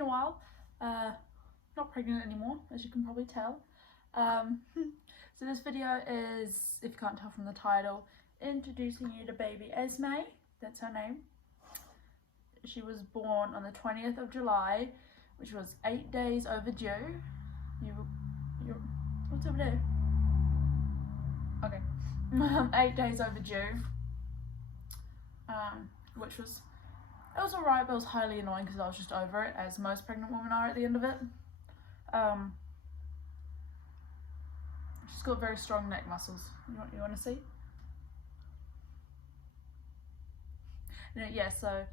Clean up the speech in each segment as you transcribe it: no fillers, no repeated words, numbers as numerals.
been a while. Not pregnant anymore, as you can probably tell. So this video is, if you can't tell from the title, introducing you to baby Esmé. That's her name. She was born on the 20th of July, which was 8 days overdue. What's over there? Okay. 8 days overdue. Which was, it was alright, but it was highly annoying because I was just over it, as most pregnant women are at the end of it. She's got very strong neck muscles. You want to see? Yeah, so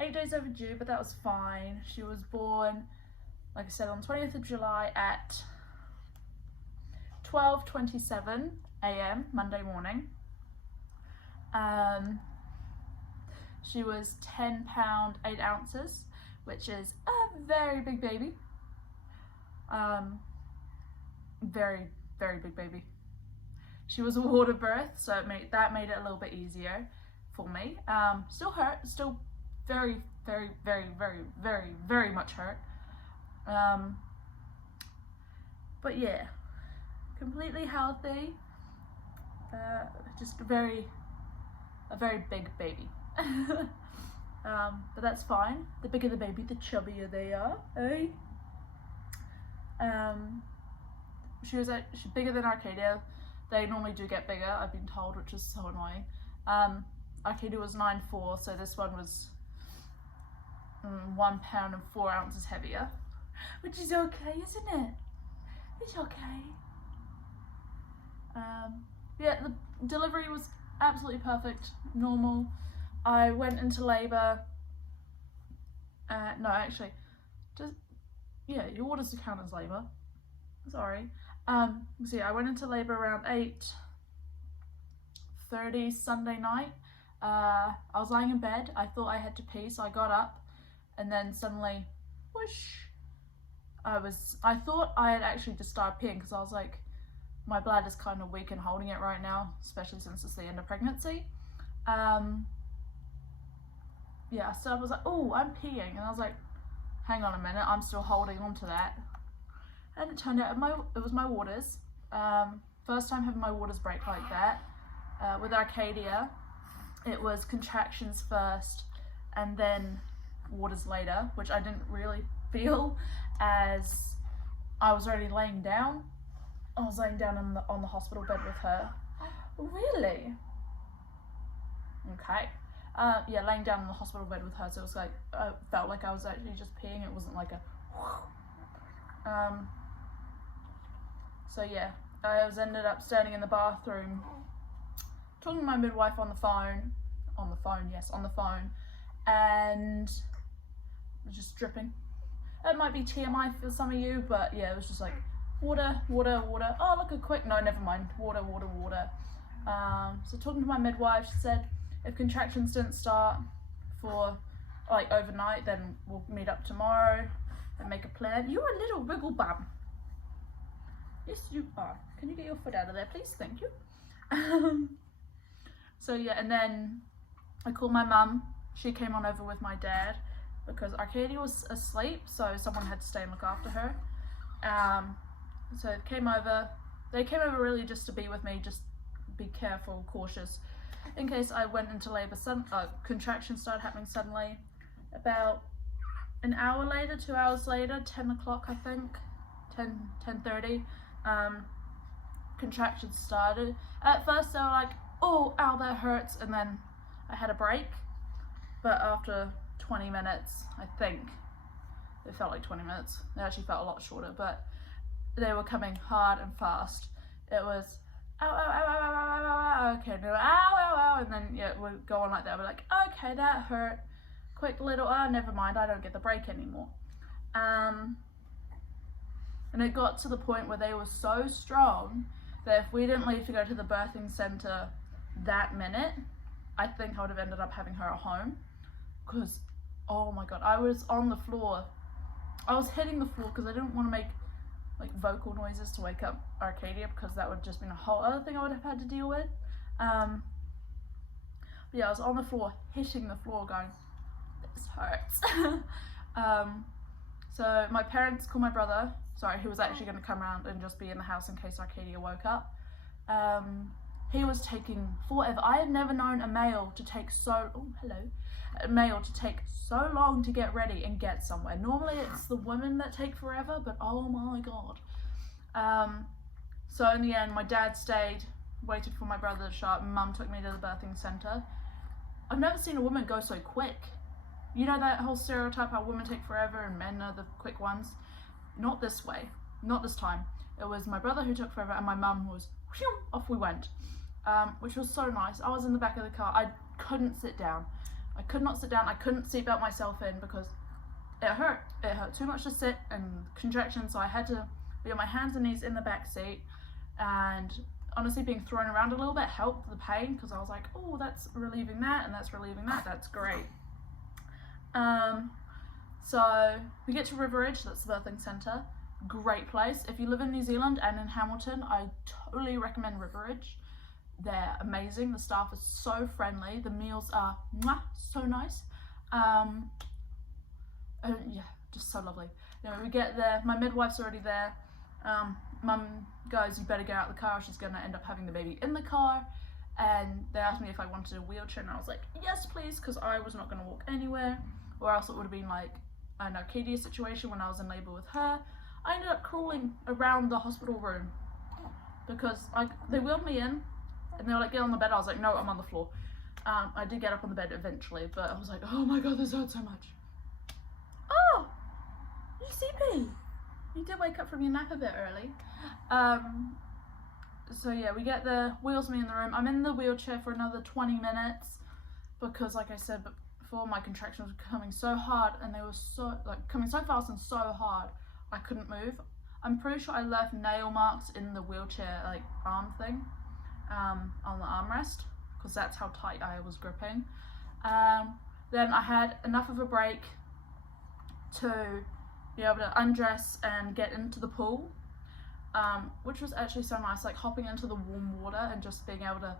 8 days overdue, but that was fine. She was born, like I said, on 20th of July at 12:27 a.m. Monday morning. She was 10 pounds 8 ounces, which is a very big baby. Very, very big baby. She was a water birth, so that made it a little bit easier for me. Still hurt, still very, very, very, very, very, very much hurt. But yeah, completely healthy. Just a very big baby. But that's fine. The bigger the baby, the chubbier they are, eh? She's bigger than Arcadia. They normally do get bigger, I've been told, which is so annoying. Arcadia was 9'4", so this one was 1 pound and 4 ounces heavier, which is okay, isn't it? It's okay. Yeah, the delivery was absolutely perfect, normal. I went into labour, no actually, yeah, your orders to count as labour, sorry. So yeah, I went into labour around 8:30 Sunday night. I was lying in bed, I thought I had to pee, so I got up, and then suddenly, whoosh, I thought I had actually just started peeing, because I was like, my bladder's kind of weak and holding it right now, especially since it's the end of pregnancy. Yeah, so I was like, oh, I'm peeing, and I was like, hang on a minute, I'm still holding on to that. And it turned out it was my waters. First time having my waters break like that. With Arcadia, it was contractions first and then waters later, which I didn't really feel, as I was already laying down. I was laying down on the hospital bed with her. Really? Okay. Yeah, laying down on the hospital bed with her, so it was like, I felt like I was actually just peeing. It wasn't like a so yeah, I ended up standing in the bathroom talking to my midwife on the phone, and just dripping. It might be TMI for some of you, but yeah, it was just like water, water, water. Oh, look, a quick, no, never mind, water, water, water. So talking to my midwife, she said if contractions didn't start for like overnight, then we'll meet up tomorrow and make a plan. You're a little wiggle bum. Yes, you are. Can you get your foot out of there, please? Thank you. So yeah, and then I called my mum. She came on over with my dad because Arcadia was asleep, so someone had to stay and look after her. So they came over really just to be with me, just be careful, cautious, in case I went into labour. Contractions started happening suddenly. About an hour later, 2 hours later, 10 o'clock I think, 10:30, contractions started. At first they were like, oh, ow, that hurts, and then I had a break. But after 20 minutes, I think, it felt like 20 minutes. It actually felt a lot shorter, but they were coming hard and fast. It was, ow, ow, ow, ow, ow, ow, ow, ow, okay, no, ow, ow, ow, and then yeah, it would go on like that. We're like, okay, that hurt. Quick little, never mind, I don't get the break anymore. And it got to the point where they were so strong that if we didn't leave to go to the birthing centre that minute, I think I would have ended up having her at home. Because, oh my god, I was on the floor. I was hitting the floor because I didn't want to make like vocal noises to wake up Arcadia, because that would have just been a whole other thing I would have had to deal with. But yeah, I was on the floor, hitting the floor, going, this hurts. So my parents called my brother, sorry, who was actually going to come around and just be in the house in case Arcadia woke up. He was taking forever. I have never known a male to take so long to get ready and get somewhere. Normally it's the women that take forever, but oh my god. So in the end, my dad stayed, waited for my brother to show up, and Mum took me to the birthing centre. I've never seen a woman go so quick. You know that whole stereotype how women take forever and men are the quick ones? Not this way, not this time. It was my brother who took forever and my mum was, whew, off we went. Which was so nice. I was in the back of the car. I couldn't sit down. I could not sit down. I couldn't seatbelt myself in because it hurt. It hurt too much to sit and contractions, so I had to be on my hands and knees in the back seat. And honestly, being thrown around a little bit helped the pain because I was like, oh, that's relieving that and that's relieving that. That's great. So we get to Riveridge, that's the birthing centre. Great place. If you live in New Zealand and in Hamilton, I totally recommend Riveridge. They're amazing. The staff is so friendly. The meals are so nice. And yeah, just so lovely. You know, we get there, my midwife's already there. Mum goes, you better get out of the car, she's gonna end up having the baby in the car. And they asked me if I wanted a wheelchair, and I was like, yes please, because I was not gonna walk anywhere, or else it would have been like an Arcadia situation when I was in labour with her. I ended up crawling around the hospital room because they wheeled me in and they were like, get on the bed. I was like, no, I'm on the floor. I did get up on the bed eventually, but I was like, oh my god, this hurts so much. Oh, you sleepy? You did wake up from your nap a bit early. So yeah, we get there, wheels me in the room. I'm in the wheelchair for another 20 minutes because, like I said before, my contractions were coming so hard and they were coming so fast and so hard I couldn't move. I'm pretty sure I left nail marks in the wheelchair arm thing on the armrest because that's how tight I was gripping. Then I had enough of a break to be able to undress and get into the pool, which was actually so nice, like hopping into the warm water and just being able to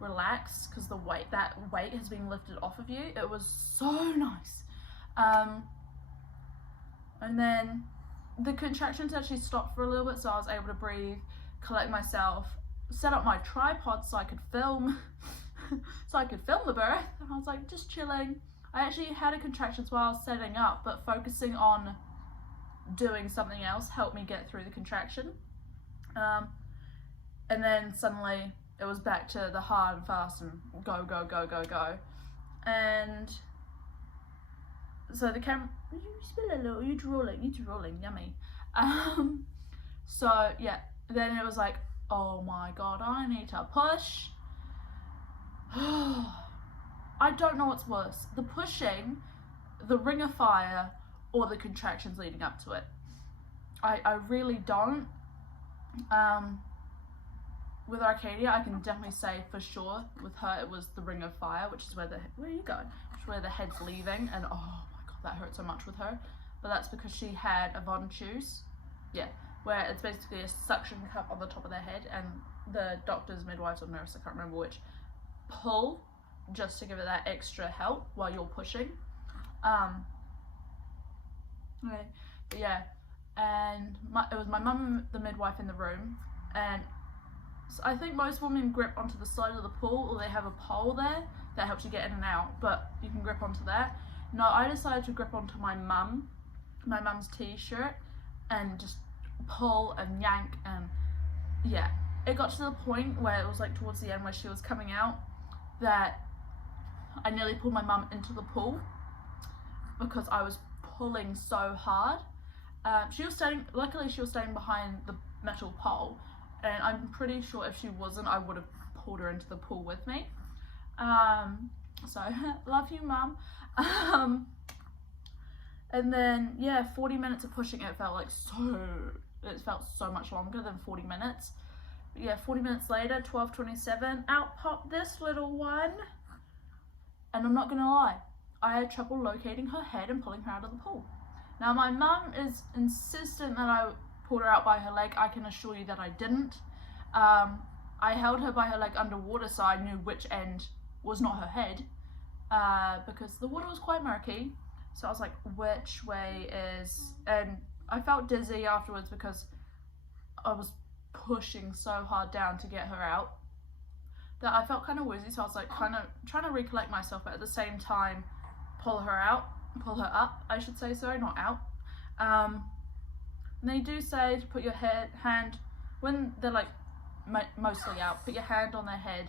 relax because that weight has been lifted off of you. It was so nice. And then the contractions actually stopped for a little bit, so I was able to breathe, collect myself, set up my tripod so I could film the birth, and I was like just chilling. I actually had a contractions while I was setting up, but focusing on doing something else helped me get through the contraction. And then suddenly it was back to the hard and fast and go. And so the camera, you spill a little, you drooling, yummy. So yeah, then it was like, oh my god, I need to push. I don't know what's worse, the pushing, the ring of fire, or the contractions leading up to it. I really don't. With Arcadia, I can definitely say for sure with her it was the ring of fire, which is where the head's leaving, and oh my god, that hurt so much with her. But that's because she had a Von Choose, where it's basically a suction cup on the top of their head, and the doctors, midwives, or nurse, I can't remember which, pull just to give it that extra help while you're pushing. Okay, but yeah, and it was my mum, the midwife, in the room, and so I think most women grip onto the side of the pool, or they have a pole there that helps you get in and out, but you can grip onto that. No, I decided to grip onto my mum's t-shirt and just pull and yank, and yeah, it got to the point where it was like towards the end where she was coming out that I nearly pulled my mum into the pool because I was pulling so hard. Luckily she was standing behind the metal pole, and I'm pretty sure if she wasn't, I would have pulled her into the pool with me. So love you, Mum. And then yeah, 40 minutes of pushing, it felt so much longer than 40 minutes. But yeah, 40 minutes later, 12:27, out popped this little one. And I'm not gonna lie, I had trouble locating her head and pulling her out of the pool. Now my mum is insistent that I pulled her out by her leg. I can assure you that I didn't. I held her by her leg underwater so I knew which end was not her head, because the water was quite murky So I was like, which way is, and I felt dizzy afterwards because I was pushing so hard down to get her out that I felt kind of woozy. So I was like kind of trying to recollect myself, but at the same time pull her up, I should say, sorry, not out. And they do say to put your hand, when they're like mostly out, put your hand on their head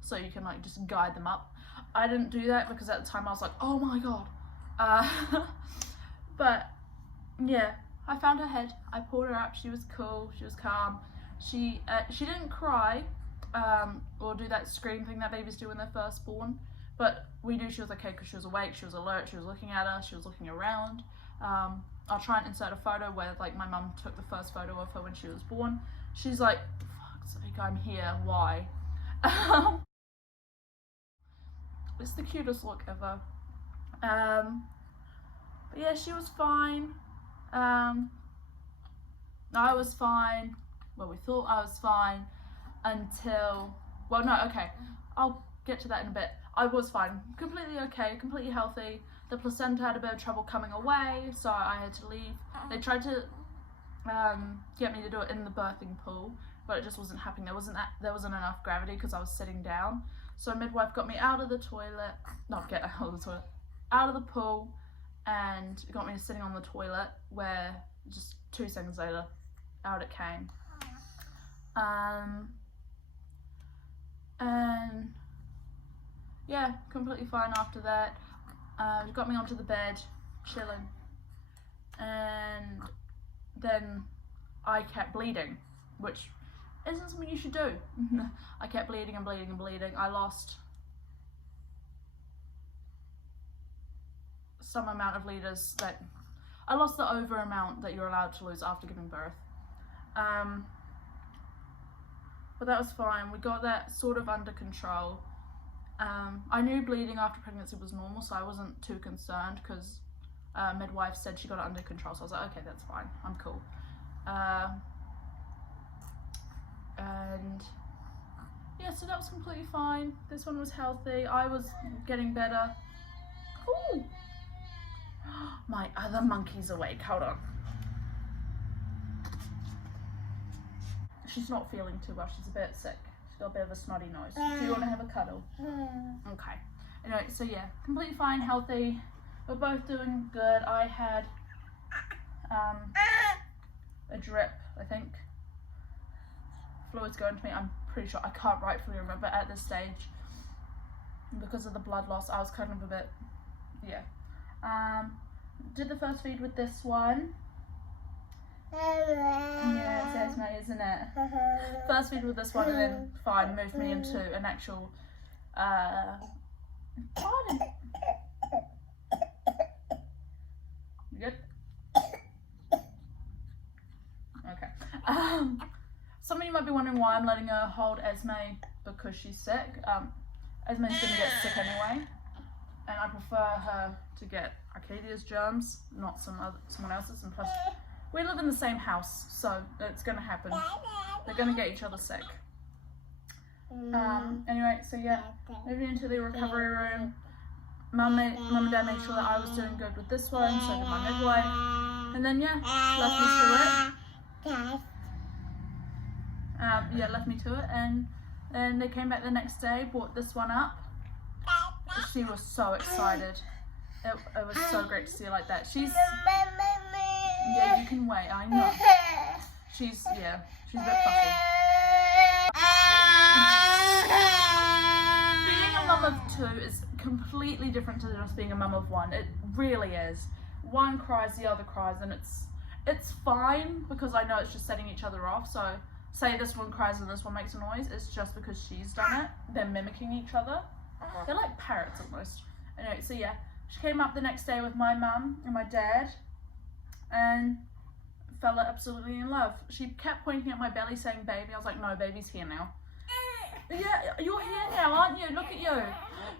so you can like just guide them up. I didn't do that because at the time I was like, oh my god. But yeah, I found her head, I pulled her up, she was cool, she was calm. She didn't cry or do that scream thing that babies do when they're first born, but we knew she was okay because she was awake, she was alert, she was looking at us, she was looking around. I'll try and insert a photo where like my mum took the first photo of her when she was born. She's like, fuck's sake, I'm here, why? It's the cutest look ever. But yeah, she was fine. I was fine. Well, we thought I was fine until, well, no, okay, I'll get to that in a bit. I was fine, completely okay, completely healthy. The placenta had a bit of trouble coming away, so I had to leave. They tried to get me to do it in the birthing pool, but it just wasn't happening. There wasn't enough gravity because I was sitting down. So midwife got me out of the toilet, out of the pool, and got me sitting on the toilet, where just 2 seconds later, out it came. And yeah, completely fine after that. Got me onto the bed, chilling, and then I kept bleeding, which isn't something you should do. I kept bleeding and bleeding and bleeding. I lost some amount of liters I lost the over amount that you're allowed to lose after giving birth. But that was fine. We got that sort of under control. I knew bleeding after pregnancy was normal, so I wasn't too concerned because midwife said she got it under control. So I was like, okay, that's fine. I'm cool. And yeah, so that was completely fine. This one was healthy. I was getting better. Ooh! My other monkey's awake. Hold on. She's not feeling too well. She's a bit sick. She's got a bit of a snotty nose. Do you want to have a cuddle? Okay. Anyway, so yeah, completely fine, healthy. We're both doing good. I had a drip, I think. Fluid's going to me. I'm pretty sure. I can't rightfully remember at this stage. Because of the blood loss, I was kind of a bit, yeah. Did the first feed with this one. Yeah, it's Esmé, isn't it? First feed with this one, and then fine, moved me into an actual pardon. You good? Okay. Some of you might be wondering why I'm letting her hold Esmé, because she's sick. Esmé's gonna get sick anyway, and I prefer her to get Arcadia's germs, not someone else's, and plus we live in the same house, so it's gonna happen. They're gonna get each other sick. Anyway, so yeah, moving into the recovery room. Mum and Dad made sure that I was doing good with this one, so did my midwife. And then yeah, left me to it. Yeah, left me to it, and then they came back the next day, brought this one up. She was so excited. It was so great to see her like that. Yeah, you can wait, I know. She's a bit fussy. Being a mum of 2 is completely different to just being a mum of 1. It really is. One cries, the other cries, and it's fine because I know it's just setting each other off. So say this one cries and this one makes a noise, it's just because she's done it. They're mimicking each other. They're like parrots almost. Anyway, so yeah, she came up the next day with my mum and my dad and fell absolutely in love. She kept pointing at my belly saying baby. I was like, no, baby's here now. Yeah, you're here now, aren't you? Look at you.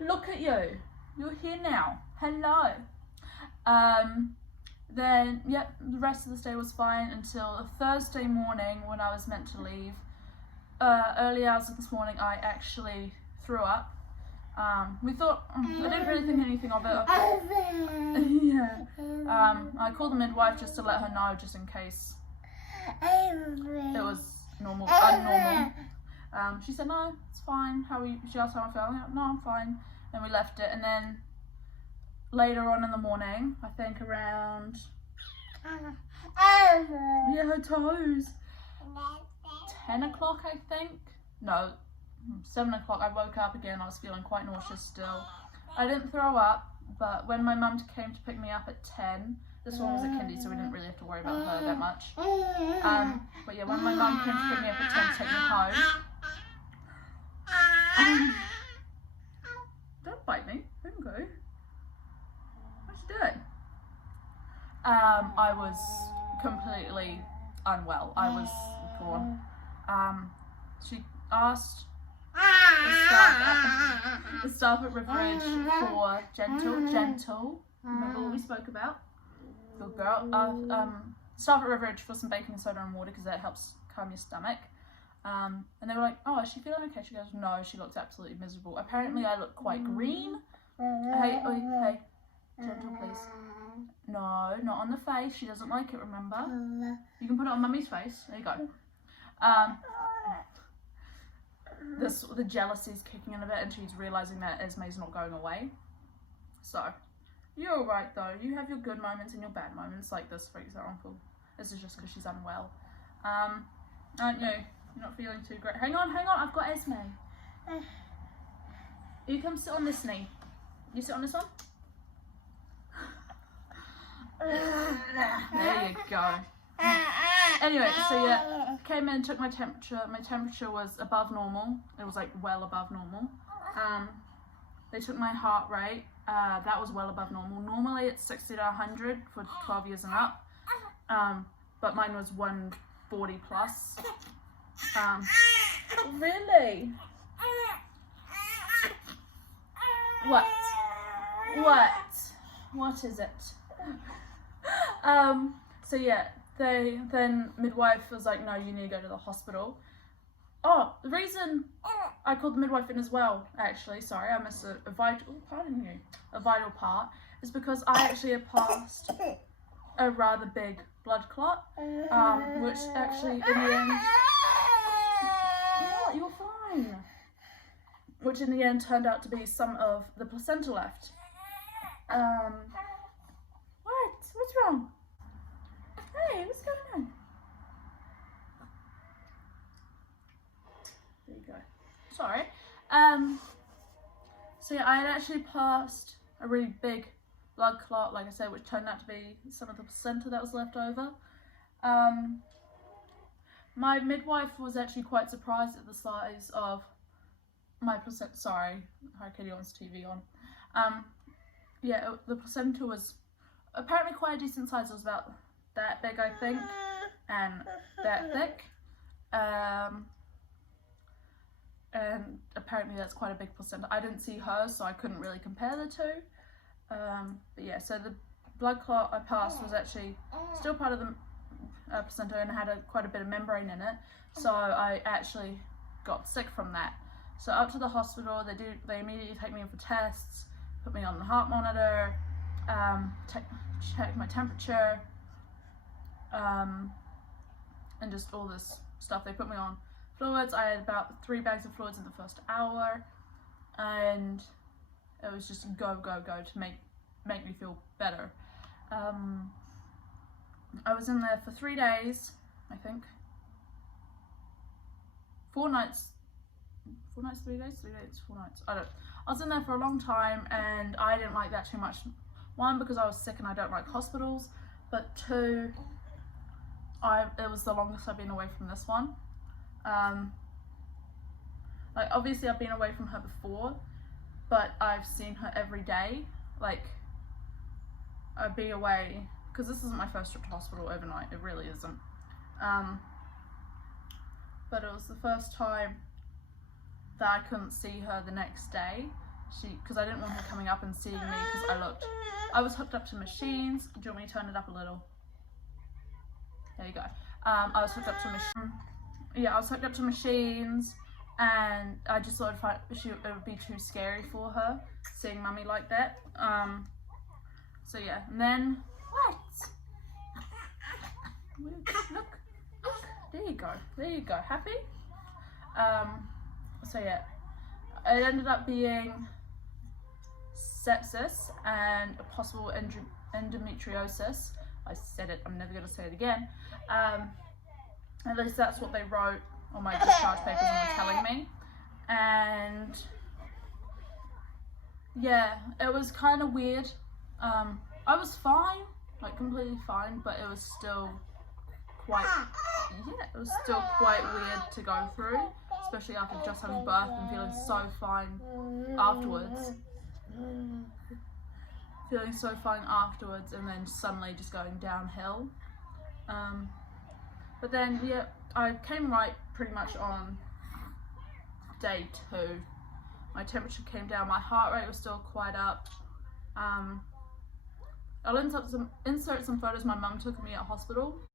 Look at you. You're here now. Hello. Then, yep, the rest of the day was fine until a Thursday morning when I was meant to leave. Early hours of this morning, I actually threw up. We thought, I didn't really think anything of it. Yeah. I called the midwife just to let her know, just in case it was unnormal. She said, no, it's fine. How are you? She asked how I felt. No, I'm fine. And we left it. And then later on in the morning, I think around, yeah, her toes, 10 o'clock, I think. No, 7 o'clock, I woke up again. I was feeling quite nauseous still. I didn't throw up, but when my mum came to pick me up at 10, this one was at kindy, so we didn't really have to worry about her that much. But yeah, when my mum came to pick me up at 10 to take me home, don't bite me, don't go. What's she doing? I was completely unwell. I was gone. She asked the staff at Riveridge for gentle. Remember what we spoke about? Good girl. Staff at Riveridge for some baking soda and water because that helps calm your stomach. And they were like, oh, is she feeling okay? She goes, no, she looks absolutely miserable. Apparently I look quite green. Hey, gentle please. No, not on the face. She doesn't like it, remember? You can put it on Mummy's face. There you go. The jealousy's kicking in a bit and she's realising that Esmé's not going away. So, you're alright though. You have your good moments and your bad moments, like this for example. This is just because she's unwell. Aren't you? You're not feeling too great. Hang on, I've got Esmé. You come sit on this knee. You sit on this one? There you go. Anyway, so yeah, came in, took my temperature. My temperature was above normal. It was like well above normal. They took my heart rate. That was well above normal. Normally it's 60 to 100 for 12 years and up. But mine was 140 plus. Really? What is it? So yeah, then midwife was like, no, you need to go to the hospital. Oh, the reason I called the midwife in as well, actually, sorry, I missed a vital part, is because I actually had passed a rather big blood clot, which actually in the end, what, you're fine, which in the end turned out to be some of the placenta left. What's wrong? Hey, what's going on? There you go. Sorry. So yeah, I had actually passed a really big blood clot, like I said, which turned out to be some of the placenta that was left over. My midwife was actually quite surprised at the size of my placenta. Sorry, hi Kitty wants TV on. Yeah, the placenta was apparently quite a decent size. It was about that big, I think, and that thick. And apparently that's quite a big placenta. I didn't see hers, so I couldn't really compare the two. But yeah, so the blood clot I passed was actually still part of the placenta and had quite a bit of membrane in it. So I actually got sick from that. So up to the hospital, they immediately take me in for tests, put me on the heart monitor, check my temperature, and just all this stuff. They put me on fluids. I had about 3 bags of fluids in the first hour, and it was just go to make me feel better. I was in there for 3 days, I think. 4 nights. 4 nights, 3 days? 3 days, 4 nights. I was in there for a long time and I didn't like that too much. 1, because I was sick and I don't like hospitals, but 2, it was the longest I've been away from this one. Like obviously I've been away from her before, but I've seen her every day. Like I'd be away, because this isn't my first trip to hospital overnight, it really isn't. But it was the first time that I couldn't see her the next day. Because I didn't want her coming up and seeing me, because I was hooked up to machines. Do you want me to turn it up a little? There you go. I was hooked up to machines. Yeah, I was hooked up to machines, and I just thought it would be too scary for her seeing mummy like that. So yeah, and then what? Look, there you go, happy? So yeah, it ended up being sepsis and a possible endometriosis. I said it, I'm never going to say it again. At least that's what they wrote on my discharge papers and were telling me. And yeah, it was kind of weird. I was fine, like completely fine, but it was still quite weird to go through, especially after just having birth and feeling so fine afterwards. And then suddenly just going downhill. But then yeah, I came right pretty much on day 2. My temperature came down, my heart rate was still quite up. I'll insert some photos my mum took of me at hospital.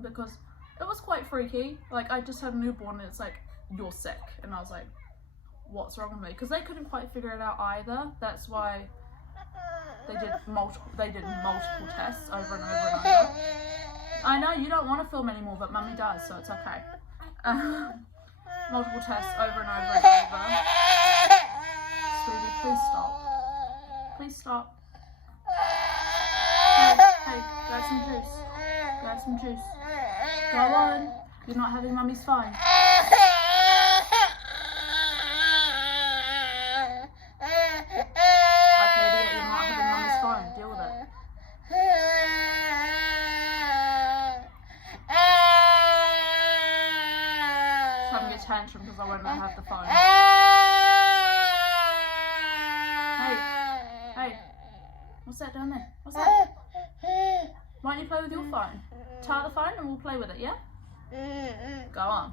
Because it was quite freaky. Like, I just had a newborn and it's like, you're sick. And I was like, what's wrong with me? Because they couldn't quite figure it out either. That's why they did multiple tests over and over and over. I know you don't want to film anymore, but mummy does, so it's okay. Multiple tests over and over and over. Sweetie, please stop. Please stop. Hey, grab some juice. Grab some juice. Go on. You're not having mummy's phone. Tantrum because I won't let her have the phone. Hey, what's that down there? What's that? Why don't you play with your phone? Tie the phone and we'll play with it, yeah? Go on.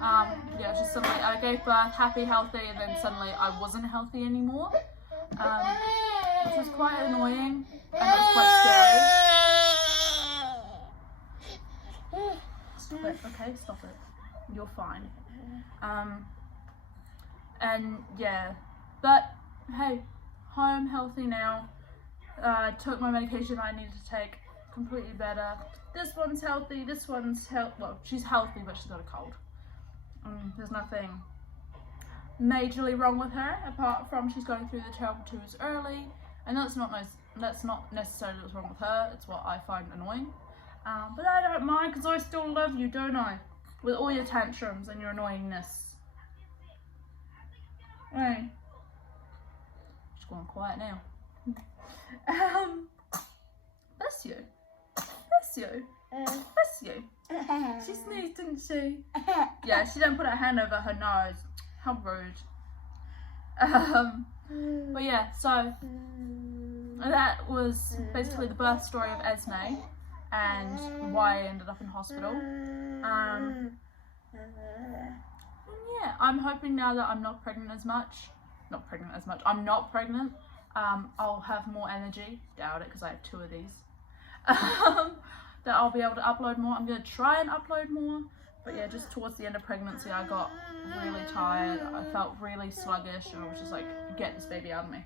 Yeah, it's just suddenly I gave birth happy, healthy, and then suddenly I wasn't healthy anymore, which was quite annoying and it was quite scary. Stop it, okay? Stop it. You're fine. And yeah, but hey, home, healthy now. Took my medication I needed to take, completely better. This one's healthy, this one's well, she's healthy, but she's got a cold. There's nothing majorly wrong with her, apart from she's going through the terrible twos early, and that's not necessarily what's wrong with her, it's what I find annoying. But I don't mind, because I still love you, don't I? With all your tantrums and your annoyingness. Hey. Just going quiet now. Bless you. Bless you. Bless you. She sneezed, didn't she? Yeah, she didn't put her hand over her nose. How rude. But yeah, so that was basically the birth story of Esmé and why I ended up in hospital. And yeah, I'm hoping now that I'm not pregnant as much. I'm not pregnant. I'll have more energy. Doubt it, because I have 2 of these. That I'll be able to upload more. I'm going to try and upload more. But yeah, just towards the end of pregnancy, I got really tired. I felt really sluggish, and I was just like, get this baby out of me.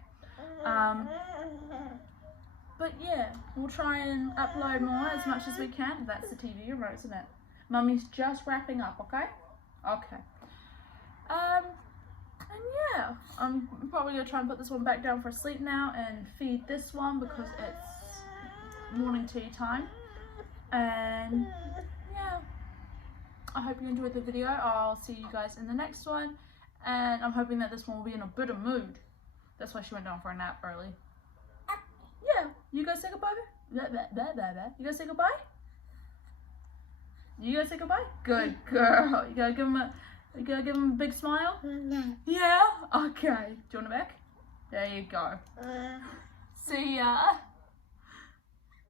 But yeah, we'll try and upload more as much as we can. That's the TV remote, isn't it? Mummy's just wrapping up, okay? Okay. And yeah, I'm probably going to try and put this one back down for sleep now and feed this one because it's morning tea time. And yeah, I hope you enjoyed the video. I'll see you guys in the next one. And I'm hoping that this one will be in a better mood. That's why she went down for a nap early. Yeah, you guys say goodbye? You guys say goodbye? You guys say goodbye? Good girl. You gotta give him a big smile? Yeah? Okay. Do you want it back? There you go. See ya.